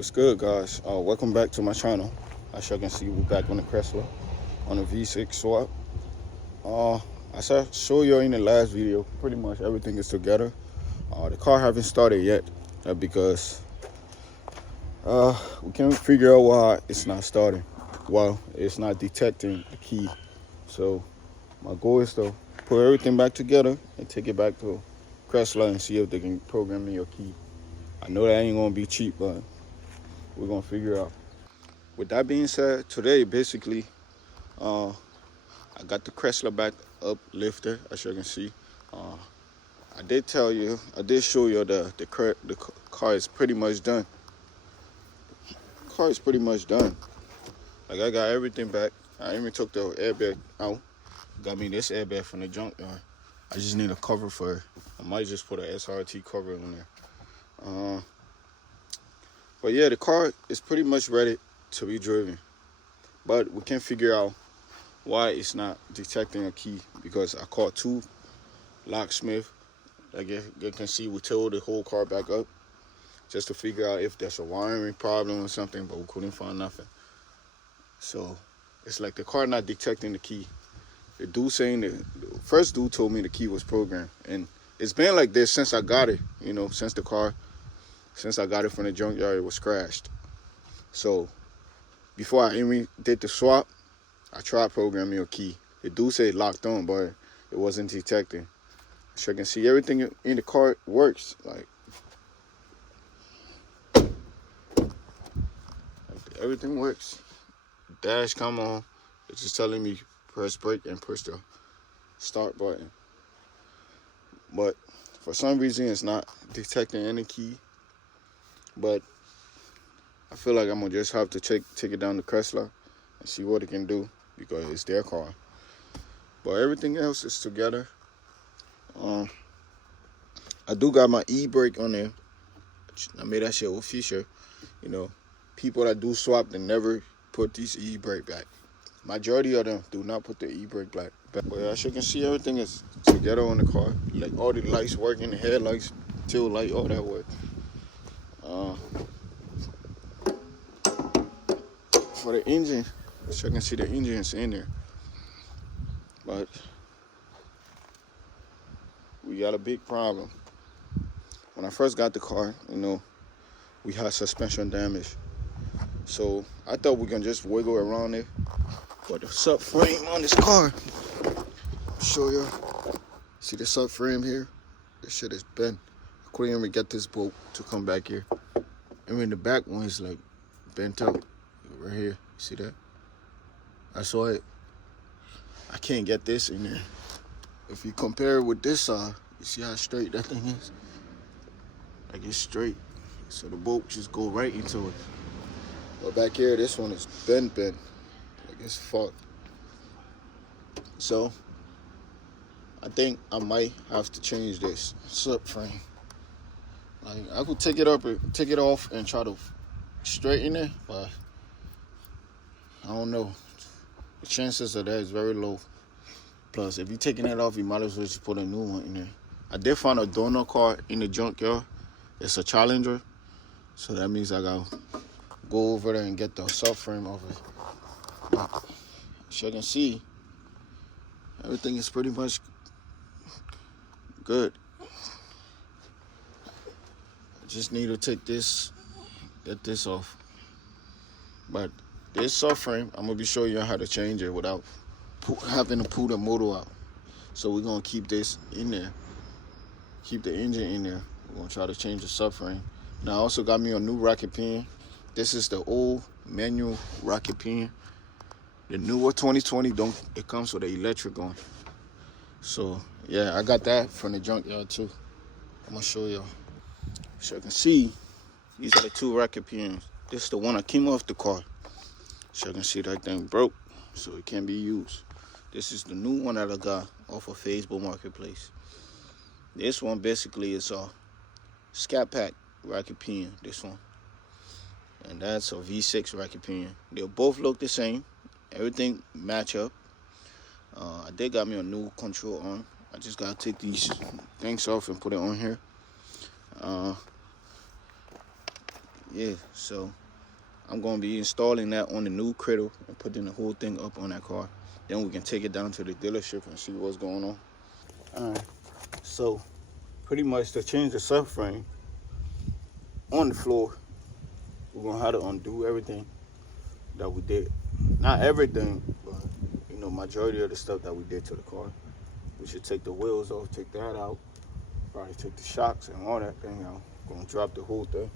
What's good, guys? Welcome back to my channel. As you can see, we're back on the Chrysler on a V6 swap. As I showed you in the last video, pretty much everything is together. The car haven't started yet because we can't figure out why it's not starting. Well, it's not detecting the key. So my goal is to put everything back together and take it back to Chrysler and see if they can program me your key. I know that ain't gonna be cheap, but we're gonna figure it out. With that being said, today basically, I got the Chrysler back up lifter, as you can see. I did show you the car is pretty much done. Car is pretty much done. Like, I got everything back. I even took the airbag out. Got me this airbag from the junkyard. I just need a cover for it. I might just put a SRT cover on there. But yeah, the car is pretty much ready to be driven. But we can't figure out why it's not detecting a key, because I called two locksmiths. Like you can see, we towed the whole car back up just to figure out if there's a wiring problem or something, but we couldn't find nothing. So it's like the car not detecting the key. The dude saying the first dude told me the key was programmed, and it's been like this since I got it. Since I got it from the junkyard, it was crashed. So before I even did the swap, I tried programming a key. The dude said it locked on, but it wasn't detecting. So you can see everything in the car works. Like everything works. Dash come on. It's just telling me press brake and push the start button. But for some reason, it's not detecting any key. But I feel like I'm gonna just have to take it down to Chrysler and see what it can do, because it's their car. But everything else is together. I do got my e-brake on there. I made that shit official. People that do swap, they never put these e-brake back. Majority of them do not put the e-brake back. But as you can see, everything is together on the car. Like all the lights working, the headlights, tail light, all that work. For the engine, as you can see, the engine is in there. But we got a big problem. When I first got the car, we had suspension damage. So I thought we can just wiggle around it. But the subframe on this car, I'll show you. See the subframe here? This shit is bent. I couldn't even get this bolt to come back here. I mean, the back one is like bent out right here. See that? I saw it. I can't get this in there. If you compare it with this side, you see how straight that thing is? Like, it's straight. So the bolt just go right into it. But back here, this one is bent. Like, it's fucked. So I think I might have to change this subframe. Like, I could take it off and try to straighten it, but I don't know. The chances of that is very low. Plus, if you're taking it off, you might as well just put a new one in there. I did find a donor car in the junkyard. It's a Challenger, so that means I gotta go over there and get the subframe off it. But as you can see, everything is pretty much good. I just need to get this off. But this subframe, I'm gonna be showing you how to change it without having to pull the motor out. So we're gonna keep this in there, keep the engine in there. We're gonna try to change the subframe. Now I also got me a new rocket pin. This is the old manual rocket pin. The newer 2020 it comes with the electric on. So yeah, I got that from the junkyard too. I'm gonna show y'all. So you can see, these are the two rocket pins. This is the one that came off the car. So you can see that thing broke, so it can't be used. This is the new one that I got off of Facebook Marketplace. This one basically is a Scat Pack rocket pin, this one. And that's a V6 rocket pin. They both look the same. Everything match up. I did got me a new control arm. I just gotta take these things off and put it on here. yeah, so I'm gonna be installing that on the new cradle and putting the whole thing up on that car. Then we can take it down to the dealership and see what's going on. All right, so pretty much to change the subframe on the floor, we're gonna have to undo everything that we did. Not everything, but you know, majority of the stuff that we did to the car. We should take the wheels off, take that out, probably take the shocks and all that thing out. Gonna drop the whole thing.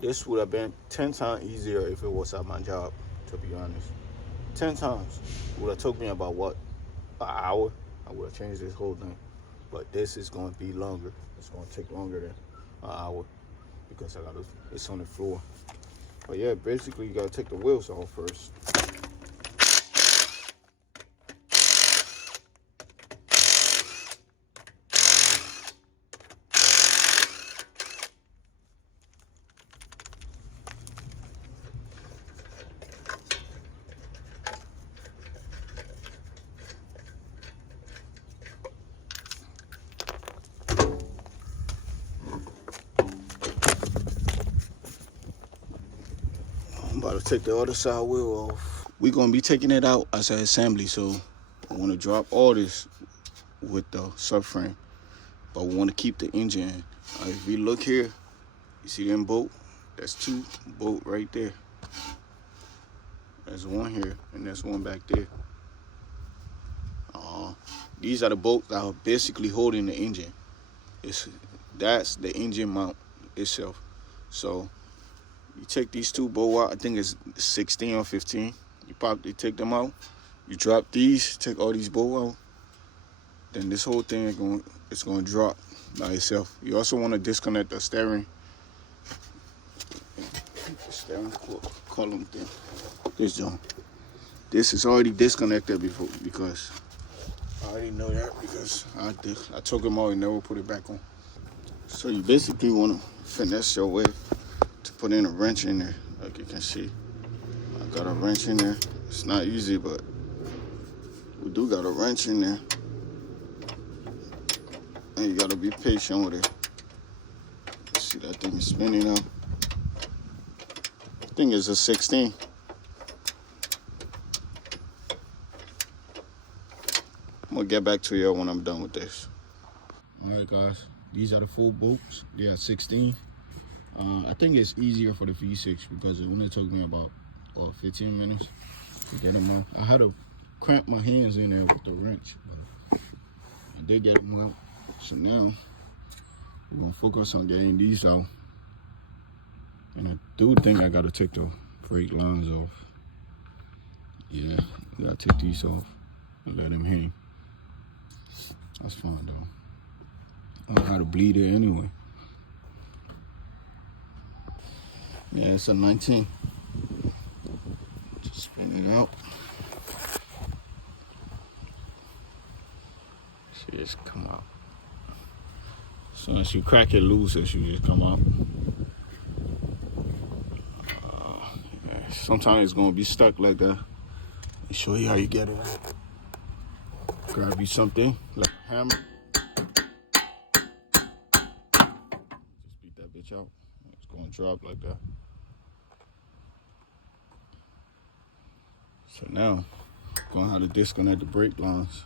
This would have been 10 times easier if it was at my job, to be honest. 10 times. It would have took me about what, an hour? I would have changed this whole thing. But this is going to be longer. It's going to take longer than an hour because it's on the floor. But yeah, basically you got to take the wheels off first. I'm about to take the other side wheel off. We're going to be taking it out as an assembly, so I want to drop all this with the subframe, but we want to keep the engine in. If we look here, you see them bolt? That's 2 bolt right there. There's one here, and there's one back there. These are the bolts that are basically holding the engine. That's the engine mount itself. So you take these 2 bolts out. I think it's 16 or 15. You take them out. You drop these, take all these bolts out. Then this whole thing it's going to drop by itself. You also want to disconnect the steering column thing. This joint. This is already disconnected before because I already know that because I took them out and never put it back on. So you basically want to finesse your way to put in a wrench in there. Like you can see, I got a wrench in there. It's not easy, but we do got a wrench in there. And you gotta be patient with it. See, that thing is spinning now. I think it's a 16. I'm gonna get back to you when I'm done with this. All right, guys, these are the full bolts. They are 16. I think it's easier for the V6 because it only took me about 15 minutes to get them out. I had to cramp my hands in there with the wrench, but I did get them out. So now we're gonna focus on getting these out. And I do think I gotta take the brake lines off. Yeah, I gotta take these off and let them hang. That's fine though. I don't gotta bleed it anyway. Yeah, it's a 19. Just spin it out. See, it's come out. As soon as you crack it loose, it should just come out. Yeah, sometimes it's gonna be stuck like that. Let me show you how you get it out. Grab you something like a hammer. Just beat that bitch out. It's gonna drop like that. So now, I'm gonna have to disconnect the brake lines.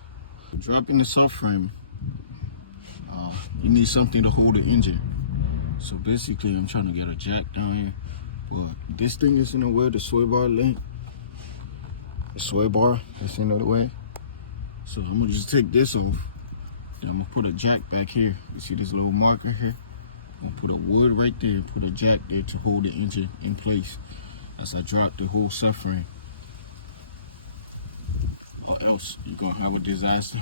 Dropping the subframe, you need something to hold the engine. So basically, I'm trying to get a jack down here, but this thing is in the way. The sway bar link, the sway bar is in the way. So I'm gonna just take this off. Then I'm gonna put a jack back here. You see this little marker here? I'm gonna put a wood right there, put a jack there to hold the engine in place as I drop the whole subframe. Or else you're gonna have a disaster.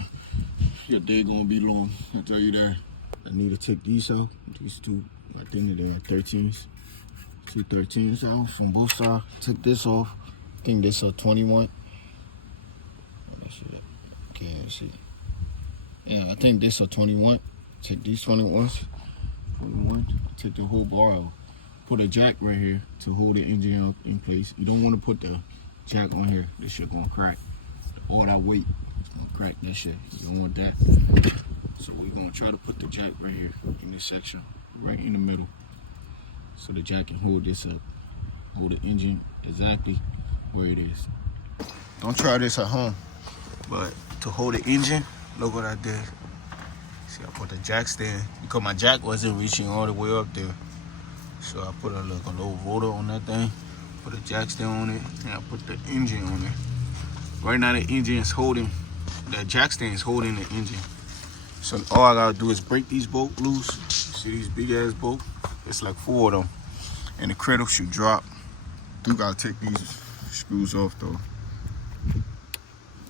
Your day gonna be long, I tell you that. I need to take these out. These 2, I think they're 13s. 2 13s out from both sides. Took this off. I think this is 21. Okay, let's see. Yeah, I think this is 21. Take these 21s. 21. Take the whole bar out. Put a jack right here to hold the engine up in place. You don't want to put the jack on here. This shit gonna crack. All that weight is gonna crack this shit. You don't want that. So we're gonna try to put the jack right here in this section. right in the middle. So the jack can hold this up, hold the engine exactly where it is. Don't try this at home, but to hold the engine, look what I did. See, I put the jack stand because my jack wasn't reaching all the way up there. So I put a little rotor on that thing, put a jack stand on it, and I put the engine on it. Right now the engine is holding, the jack stand is holding the engine. So all I gotta do is break these bolts loose. See these big ass bolts? It's like 4 of them. And the cradle should drop. Do gotta take these screws off though,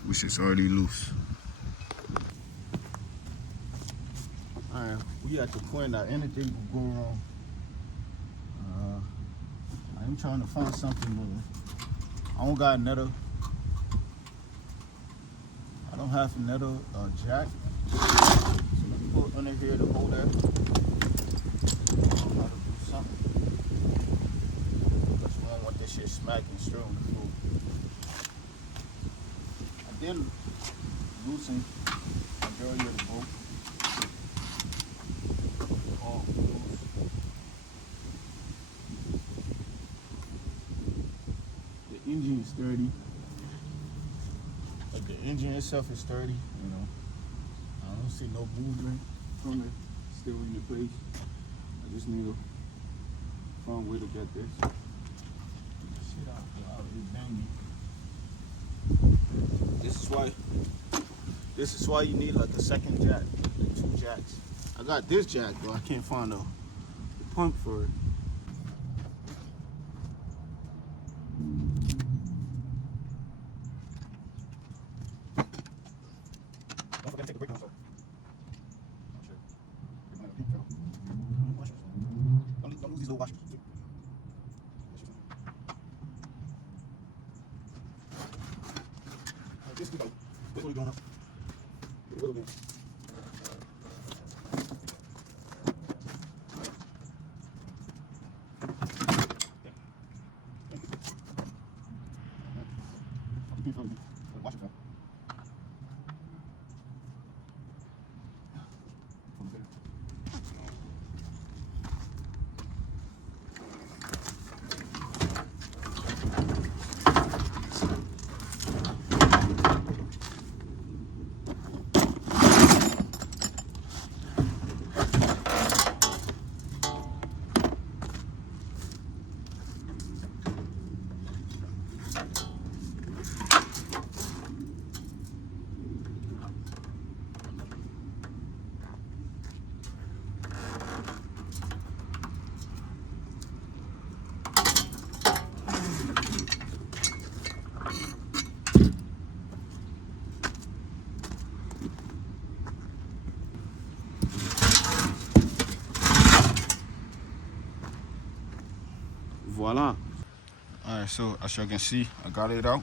which is already loose. Alright, we at the point that anything will go wrong. I'm trying to find something with it. I don't got another. I don't have another jack. So let me put under here to hold that. I don't know how to do something. Because we don't want this shit smacking straight on the floor. I did loosen the majority of the bolt. All loose. The engine is sturdy. Like the engine itself is sturdy, you know. I don't see no movement from it. Still in the place. I just need a fun way to get this. Shit out it's banging. This is why you need like a second jack, like 2 jacks. I got this jack, but I can't find the pump for it. Don't forget to take the brake on, Don't lose these little washers. This what we going up. A little bit. Watch it. Voila. Alright, so as you can see, I got it out.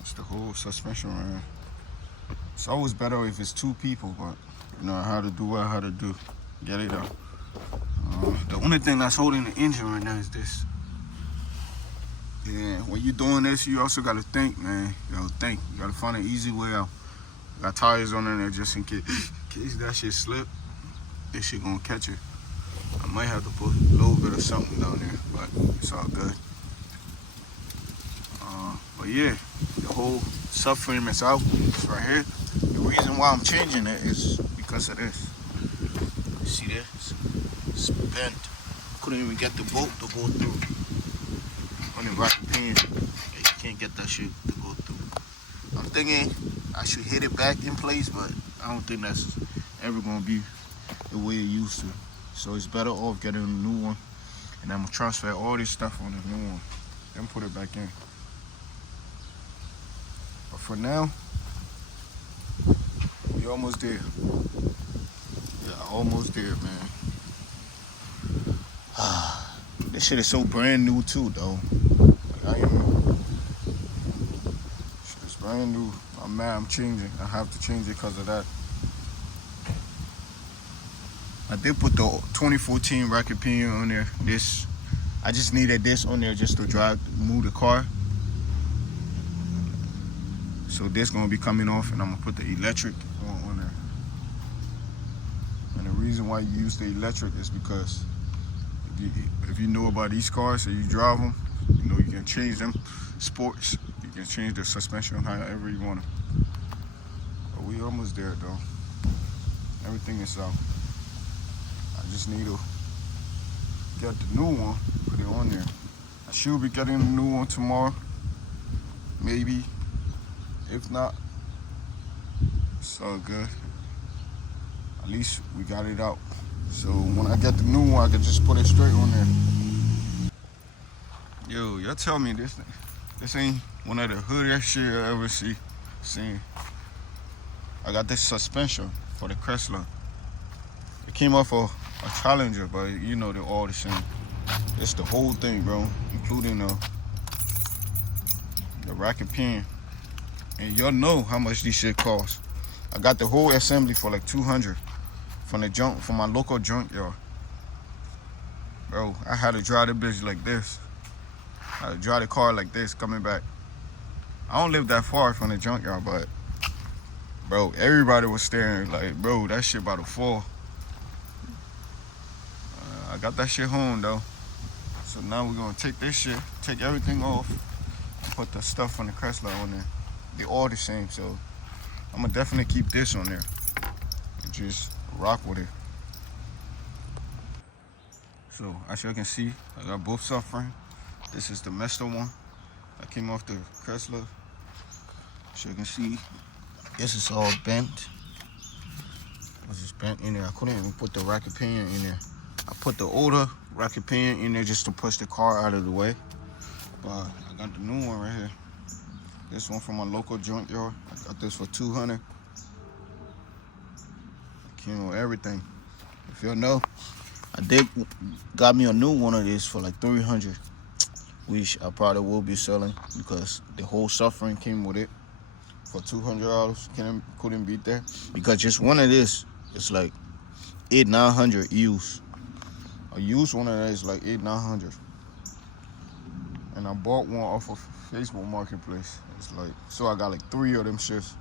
It's the whole suspension right here. It's always better if it's 2 people, but you know how to do what I had to do. Get it out. The only thing that's holding the engine right now is this. And when you're doing this, you also gotta think, man. You gotta think. You gotta find an easy way out. Got tires on there just in case that shit slip. This shit gonna catch it. I might have to put a little bit of something down there, but it's all good. But yeah, the whole subframe is out. It's right here. The reason why I'm changing it is because of this. You see this? It's bent. Couldn't even get the bolt to go through. On the rocket pin, you can't get that shit to go through. I'm thinking I should hit it back in place, but I don't think that's ever gonna be the way it used to. So it's better off getting a new one, and I'm gonna transfer all this stuff on the new one, then put it back in. But for now, we're almost there. Yeah, almost there, man. This shit is so brand new too, though. Like, shit is brand new. I'm mad I'm changing. I have to change it because of that. I did put the 2014 rocket pinion on there. This, I just needed this on there just to move the car. So this gonna be coming off, and I'm gonna put the electric on there. And the reason why you use the electric is because if you know about these cars and you drive them, you know you can change them sports. You can change the suspension however you want them. But we almost there though. Everything is out. I just need to get the new one, put it on there. I should be getting the new one tomorrow. Maybe. If not, it's all good. At least we got it out. So when I get the new one, I can just put it straight on there. Yo, y'all tell me this ain't one of the hoodiest shit I ever seen. I got this suspension for the Chrysler. It came off a Challenger, but you know they're all the same. It's the whole thing, bro, including the rack and pin. And y'all know how much these shit cost. I got the whole assembly for like $200 from my local junkyard. Bro, I had to drive the bitch like this. I had to drive the car like this coming back. I don't live that far from the junkyard, but bro, everybody was staring like, bro, that shit about to fall. I got that shit home though. So now we're gonna take this shit, take everything off, and put the stuff from the Chrysler on there. They're all the same, so I'm gonna definitely keep this on there and just rock with it. So as you can see, I got both subframe. This is the Mester one that came off the Chrysler. As you can see, this is all bent. This is bent in there. I couldn't even put the racket pin in there. I put the older racket pin in there just to push the car out of the way. But I got the new one right here. This one from my local junkyard. I got this for $200. Came with everything. If you know, I did got me a new one of these for like $300, which I probably will be selling because the whole subframe came with it for $200. Couldn't beat that because just one of this is like $800-900 used. A used one of that is like $800-900. And I bought one off of Facebook Marketplace. It's like, so I got like 3 of them shits.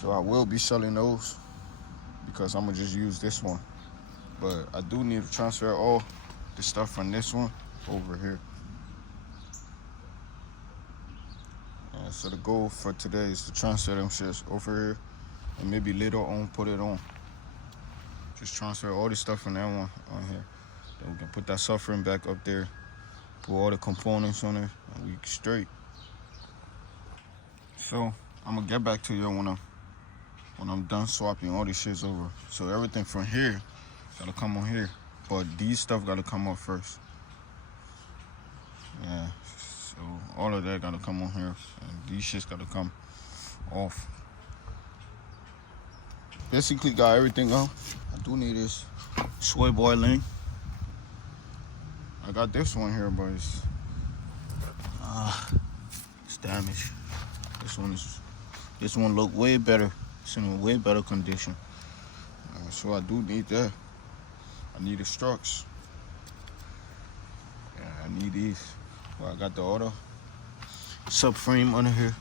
So I will be selling those because I'm gonna just use this one. But I do need to transfer all the stuff from this one over here. So the goal for today is to transfer them shits over here and maybe later on put it on. Just transfer all the stuff from that one on here. Then we can put that subframe back up there, put all the components on there, and we straight. So I'm gonna get back to you when I'm done swapping all these shits over. So everything from here gotta come on here, but these stuff gotta come up first. Yeah, so all of that gotta come on here, and these shits gotta come off. Basically got everything out. I do need this soy boy link. I got this one here, but it's damaged. This one look way better. It's in a way better condition. So I do need that. I need the struts. Yeah, I need these. Well, I got the auto subframe under here.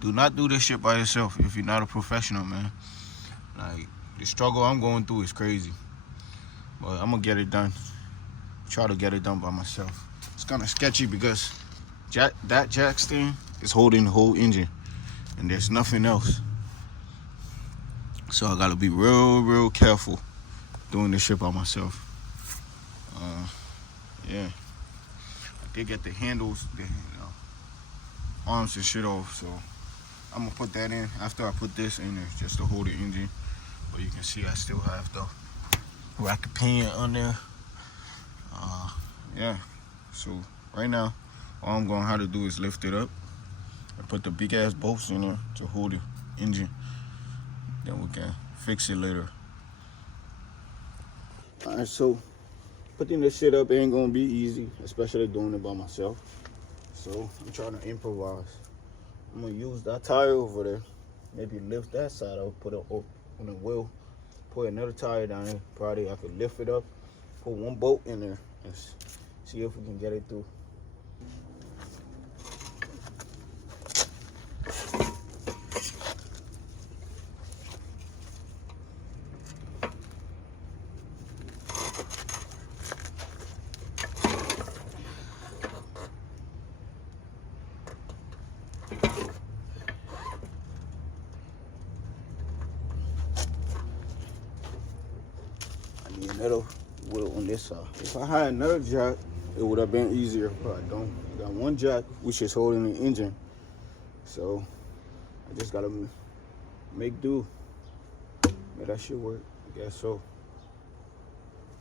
Do not do this shit by yourself if you're not a professional, man. Like, the struggle I'm going through is crazy. But I'm gonna get it done. Try to get it done by myself. It's kind of sketchy because that jack stand is holding the whole engine. And there's nothing else. So I gotta be real careful doing this shit by myself. Yeah. I did get the handles, the arms and shit off, so I'm gonna put that in after I put this in there just to hold the engine. But you can see I still have the racket pin on there. Yeah, so right now all I'm gonna have to do is lift it up and put the big ass bolts in there to hold the engine. Then we can fix it later. Alright, so putting this shit up ain't gonna be easy, especially doing it by myself. So I'm trying to improvise. I'm gonna use that tire over there, maybe lift that side up, put it up on the wheel, put another tire down there. Probably I could lift it up, put one bolt in there, and see if we can get it through. metal wheel on this side. If I had another jack, it would have been easier, but I don't. I got one jack which is holding the engine, so I just gotta make do. But that should work, I guess so.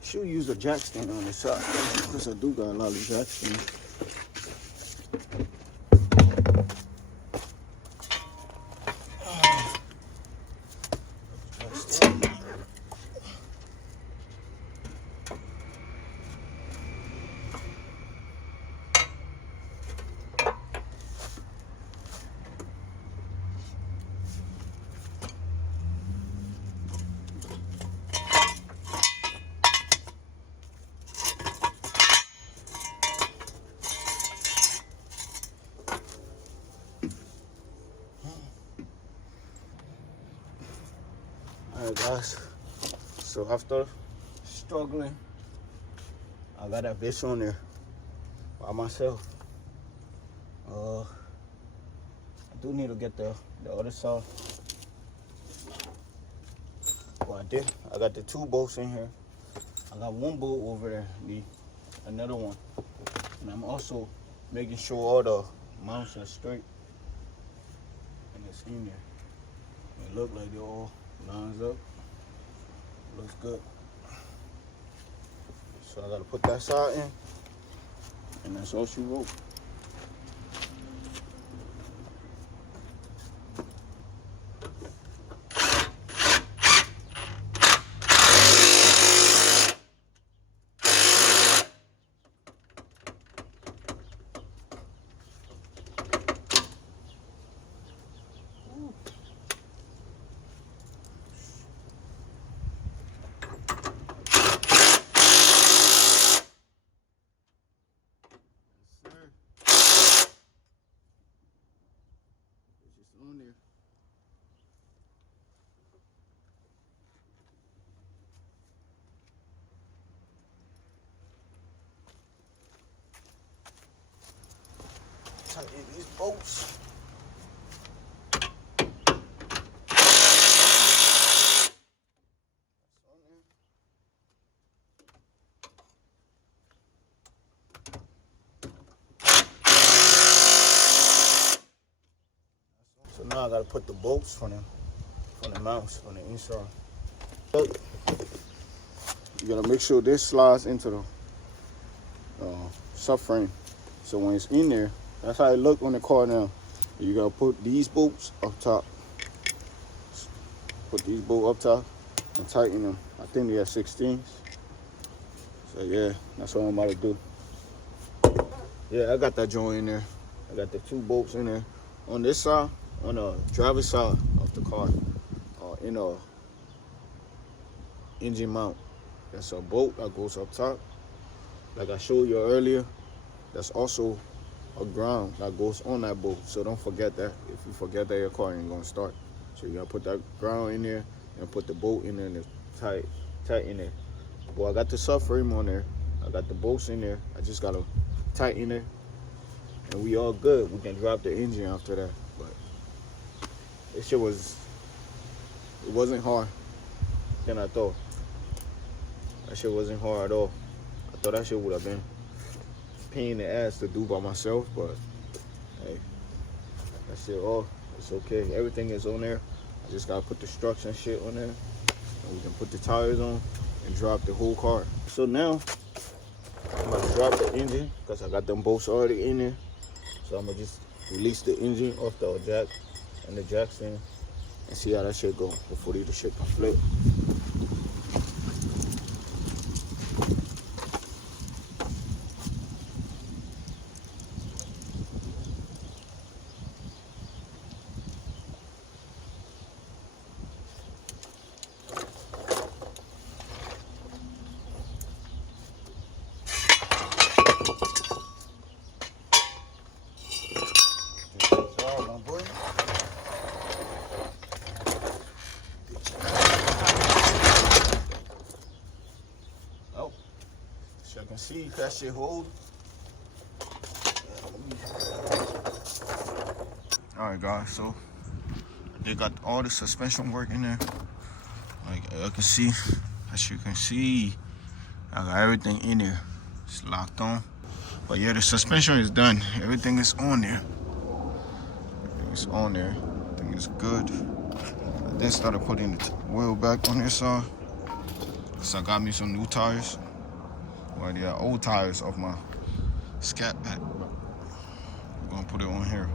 Should use a jack stand on the side because I do got a lot of jack stands. Alright guys, so after struggling, I got that bitch on there by myself. I do need to get the other side. Well, I got the 2 bolts in here. I got 1 bolt over there, another one. And I'm also making sure all the mounts are straight. And it's in there. It look like they all lines up. Looks good. So I gotta put that side in, and that's all she wrote. On there. Tighten these bolts. So now I gotta put the bolts from the mounts on the inside. You gotta make sure this slides into the subframe. So when it's in there, that's how it look on the car now. You gotta put these bolts up top. Put these bolts up top and tighten them. I think they are 16s. So yeah, that's what I'm about to do. Yeah, I got that joint in there. I got the 2 bolts in there. On this side, on the driver's side of the car, in a engine mount, there's a bolt that goes up top. Like I showed you earlier, that's also a ground that goes on that bolt. So don't forget that. If you forget that, your car ain't gonna start. So you gotta put that ground in there and put the bolt in there and tighten it. Well, I got the subframe on there. I got the bolts in there. I just gotta tighten it, and we all good. We can drop the engine after that. But this shit it wasn't hard than I thought. That shit wasn't hard at all. I thought that shit would have been a pain in the ass to do by myself, but hey, that shit it's okay. Everything is on there. I just gotta put the struts and shit on there, and we can put the tires on and drop the whole car. So now I'm gonna drop the engine because I got them bolts already in there. So I'm gonna just release the engine off the jack and the jack stand and see how that shit go. Hopefully the shit can flip. I can see if that shit hold. Alright guys, so they got all the suspension work in there. Like you can see, as you can see, I got everything in there. It's locked on. But yeah, the suspension is done. Everything is on there. It's on there. I think it's good. I then started putting the wheel back on this side. So I got me some new tires. Well, yeah, old tires off my Scat Pack. I'm gonna put it on here.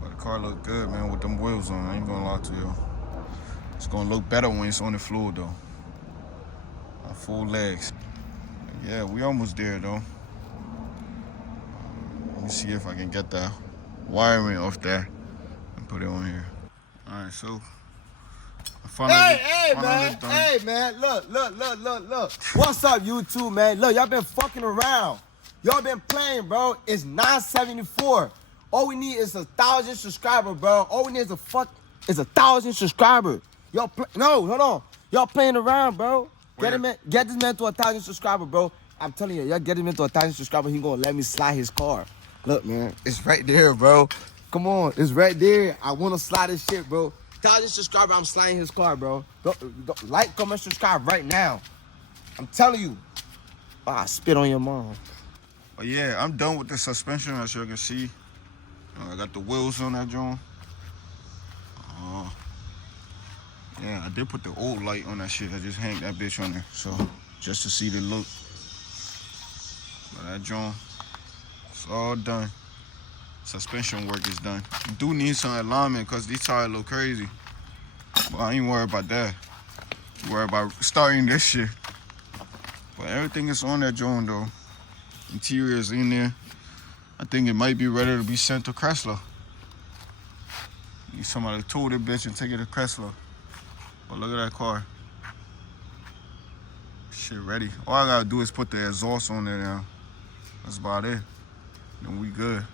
But the car look good, man, with them wheels on. I ain't gonna lie to you. It's gonna look better when it's on the floor, though. On full legs. Yeah, we almost there, though. Let me see if I can get the wiring off there and put it on here. All right, so. Hey, man, look. What's up, YouTube, man? Look, y'all been fucking around. Y'all been playing, bro. It's 974. All we need is 1,000 subscribers, bro. All we need is 1,000 subscribers. Y'all no, hold on. Y'all playing around, bro. Get this man to 1,000 subscribers, bro. I'm telling you, y'all get him into 1,000 subscribers, he gonna let me slide his car. Look, man, it's right there, bro. Come on, it's right there. I wanna slide this shit, bro. 1,000 subscribers, I'm sliding his car, bro. Go, like, comment, subscribe right now. I'm telling you. Oh, I spit on your mom. But yeah, I'm done with the suspension, as you can see. I got the wheels on that joint. Yeah, I did put the old light on that shit. I just hanged that bitch on there, so just to see the look. But that joint, it's all done. Suspension work is done. You do need some alignment because these tires look crazy. But I ain't worried about that. I'm worried about starting this shit. But everything is on that joint though. Interior is in there. I think it might be ready to be sent to Chrysler. Need somebody to tow that bitch and take it to Chrysler. But look at that car. Shit ready. All I gotta do is put the exhaust on there now. That's about it. Then we good.